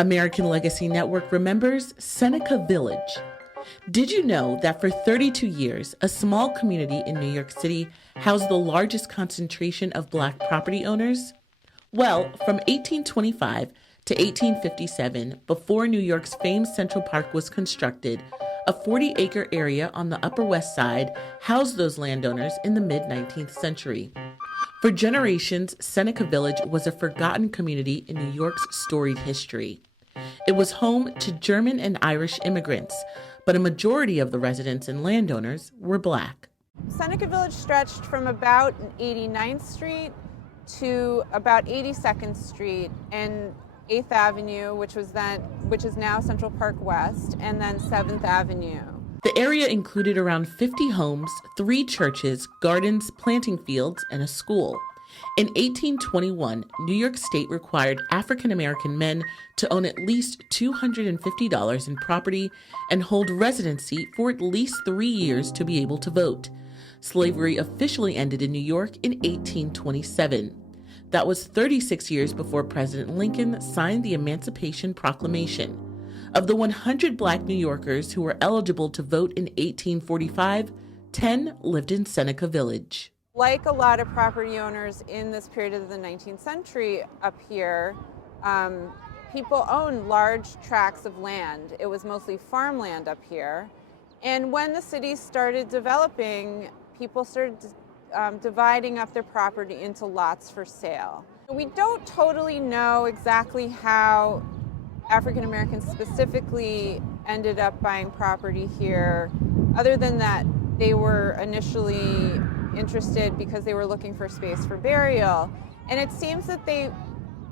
American Legacy Network remembers Seneca Village. Did you know that for 32 years, a small community in New York City housed the largest concentration of Black property owners? Well, from 1825 to 1857, before New York's famed Central Park was constructed, a 40-acre area on the Upper West Side housed those landowners in the mid-19th century. For generations, Seneca Village was a forgotten community in New York's storied history. It was home to German and Irish immigrants, but a majority of the residents and landowners were Black. Seneca Village stretched from about 89th Street to about 82nd Street and 8th Avenue, which is now Central Park West, and then 7th Avenue. The area included around 50 homes, 3 churches, gardens, planting fields, and a school. In 1821, New York State required African American men to own at least $250 in property and hold residency for at least 3 years to be able to vote. Slavery officially ended in New York in 1827. That was 36 years before President Lincoln signed the Emancipation Proclamation. Of the 100 Black New Yorkers who were eligible to vote in 1845, 10 lived in Seneca Village. Like a lot of property owners in this period of the 19th century up here, people owned large tracts of land. It was mostly farmland up here. And when the city started developing, people started dividing up their property into lots for sale. We don't totally know exactly how African Americans specifically ended up buying property here, other than that they were initially interested because they were looking for space for burial. And it seems that they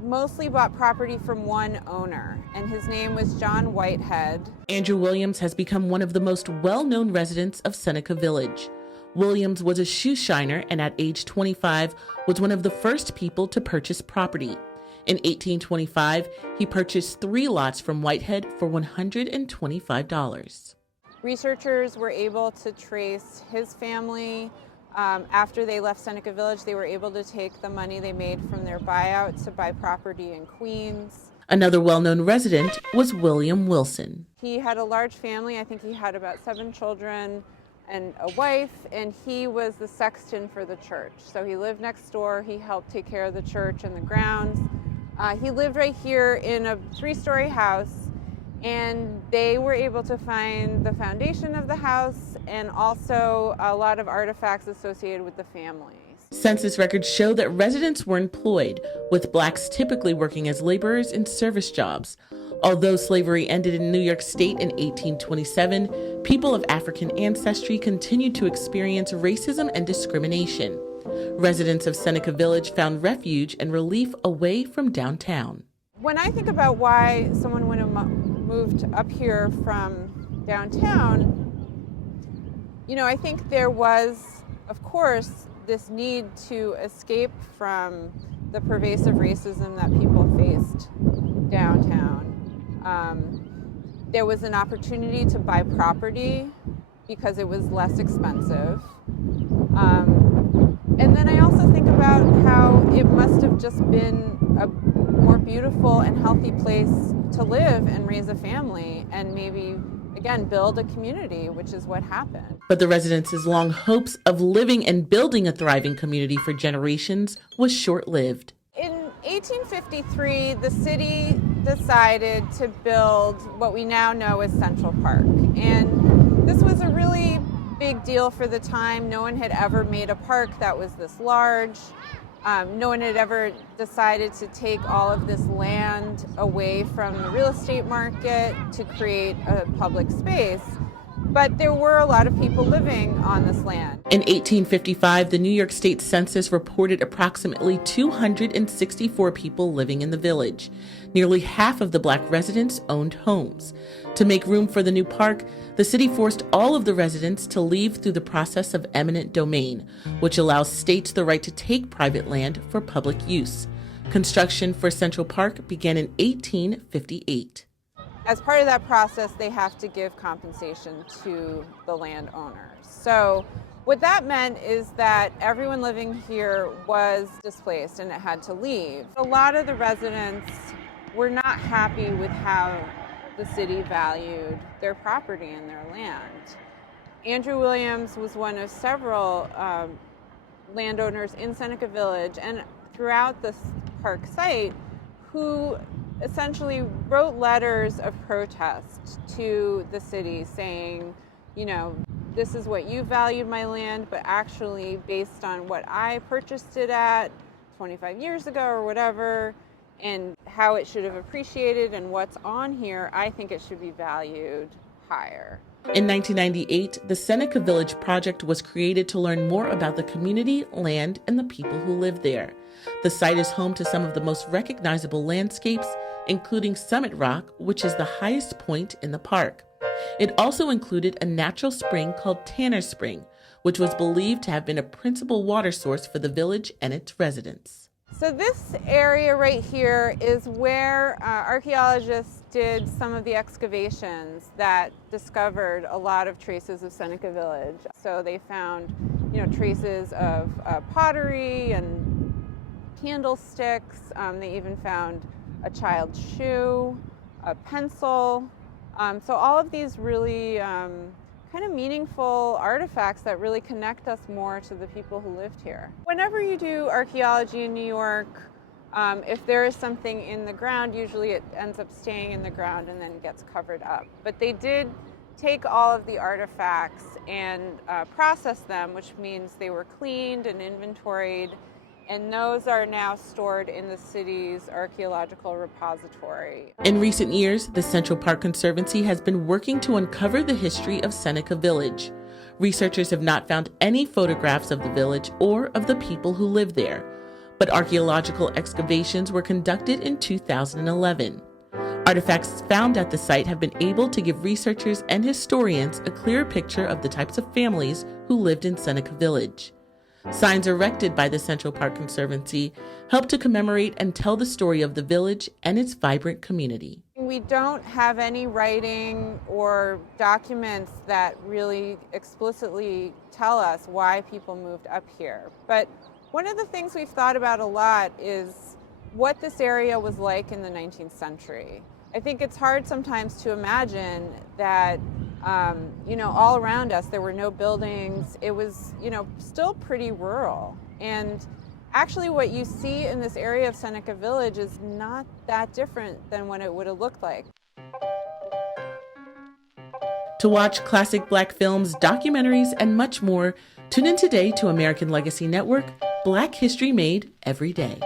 mostly bought property from one owner, and his name was John Whitehead. Andrew Williams has become one of the most well-known residents of Seneca Village. Williams was a shoe shiner and at age 25 was one of the first people to purchase property. In 1825, he purchased 3 lots from Whitehead for $125. Researchers were able to trace his family. After they left Seneca Village, they were able to take the money they made from their buyout to buy property in Queens. Another well-known resident was William Wilson. He had a large family. I think he had about 7 children and a wife, and he was the sexton for the church. So he lived next door. He helped take care of the church and the grounds. He lived right here in a 3-story house, and they were able to find the foundation of the house and also a lot of artifacts associated with the family. Census records show that residents were employed, with Blacks typically working as laborers in service jobs. Although slavery ended in New York State in 1827, people of African ancestry continued to experience racism and discrimination. Residents of Seneca Village found refuge and relief away from downtown. When I think about why someone would have moved up here from downtown, I think there was, of course, this need to escape from the pervasive racism that people faced downtown. There was an opportunity to buy property because it was less expensive. And then I also think about how it must have just been a more beautiful and healthy place to live and raise a family and maybe, again, build a community, which is what happened. But the residents' long hopes of living and building a thriving community for generations was short-lived. In 1853, the city decided to build what we now know as Central Park. And this was a really big deal for the time. No one had ever made a park that was this large. No one had ever decided to take all of this land away from the real estate market to create a public space. But there were a lot of people living on this land. In 1855, the New York State Census reported approximately 264 people living in the village. Nearly half of the Black residents owned homes. To make room for the new park, the city forced all of the residents to leave through the process of eminent domain, which allows states the right to take private land for public use. Construction for Central Park began in 1858. As part of that process, they have to give compensation to the landowners. So what that meant is that everyone living here was displaced and it had to leave. A lot of the residents were not happy with how the city valued their property and their land. Andrew Williams was one of several landowners in Seneca Village and throughout this park site who essentially wrote letters of protest to the city saying, you know, this is what you valued my land, but actually based on what I purchased it at 25 years ago or whatever, and how it should have appreciated and what's on here, I think it should be valued higher. In 1998, the Seneca Village project was created to learn more about the community, land, and the people who live there. The site is home to some of the most recognizable landscapes, including Summit Rock, which is the highest point in the park. It also included a natural spring called Tanner Spring, which was believed to have been a principal water source for the village and its residents. So this area right here is where archaeologists did some of the excavations that discovered a lot of traces of Seneca Village. So they found, traces of pottery and candlesticks. They even found a child's shoe, a pencil. So all of these really kind of meaningful artifacts that really connect us more to the people who lived here. Whenever you do archaeology in New York, if there is something in the ground, usually it ends up staying in the ground and then gets covered up. But they did take all of the artifacts and process them, which means they were cleaned and inventoried, and those are now stored in the city's archaeological repository. In recent years, the Central Park Conservancy has been working to uncover the history of Seneca Village. Researchers have not found any photographs of the village or of the people who live there, but archaeological excavations were conducted in 2011. Artifacts found at the site have been able to give researchers and historians a clearer picture of the types of families who lived in Seneca Village. Signs erected by the Central Park Conservancy help to commemorate and tell the story of the village and its vibrant community. We don't have any writing or documents that really explicitly tell us why people moved up here. But one of the things we've thought about a lot is what this area was like in the 19th century. I think it's hard sometimes to imagine that all around us there were no buildings. It was, still pretty rural. And actually what you see in this area of Seneca Village is not that different than what it would have looked like. To watch classic Black films, documentaries, and much more, tune in today to American Legacy Network, Black History Made Every Day.